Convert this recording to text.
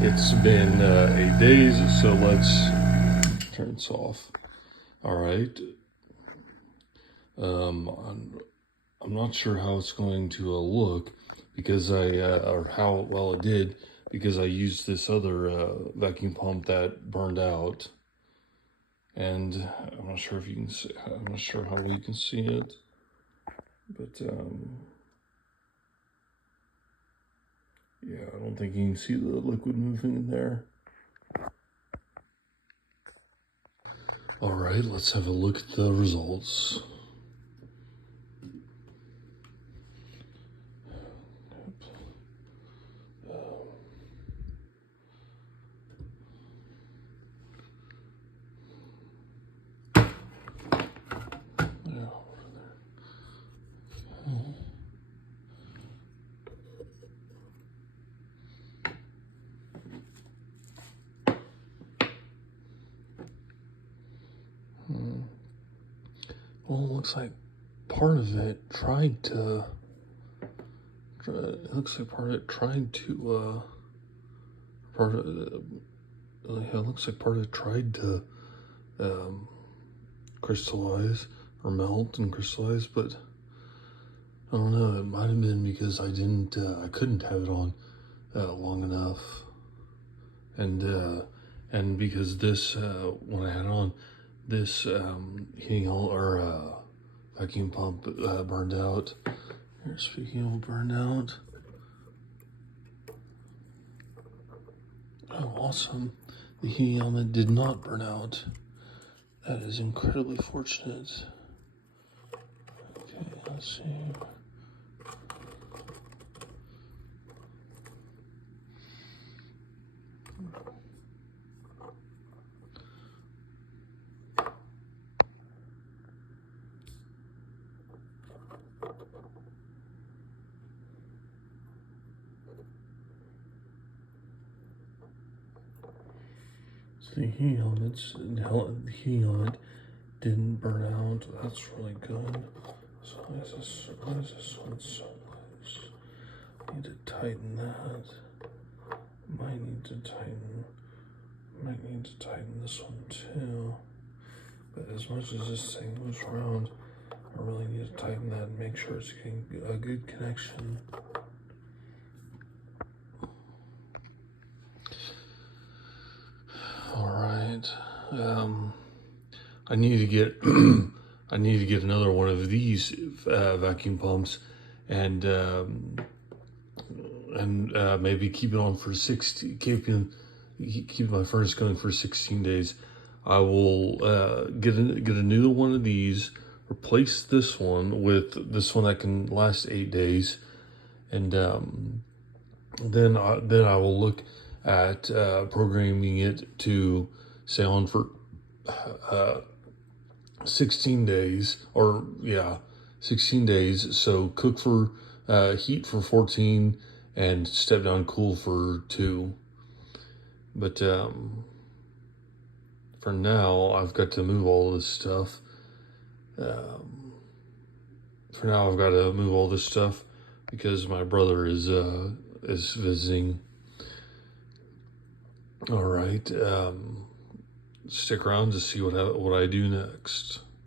It's been 8 days, so let's turn this off. All right. I'm not sure how it's going to look because or how well it did, because I used this other vacuum pump that burned out, and I'm not sure if you can see. I'm not sure how well you can see it, but yeah, I don't think you can see the liquid moving in there. All right, let's have a look at the results. Well, it looks like part of it tried to. It looks like part of it tried to. Part of yeah, it looks like part of it tried to crystallize or melt and crystallize, but I don't know. It might have been because I didn't. I couldn't have it on long enough, and because this when I had it on, this heating or vacuum pump burned out. Here, speaking of burned out. Oh, awesome. The heating element did not burn out. That is incredibly fortunate. Okay, let's see. So the heating element didn't burn out. That's really good. So why is this one so loose? Need to tighten that. Might need to tighten this one too. But as much as this thing moves around, I really need to tighten that and make sure it's getting a good connection. All right. I need to get I need to get another one of these vacuum pumps, and maybe keep it on for 60. Keep my furnace going for 16 days. I will get a new one of these, replace this one with this one that can last 8 days, and then I will look at programming it to stay on for 16 days, or yeah, 16 days. So cook for heat for 14 and step down cool for 2. But for now, I've got to move all this stuff. Because my brother is visiting. All right, stick around to see what I do next.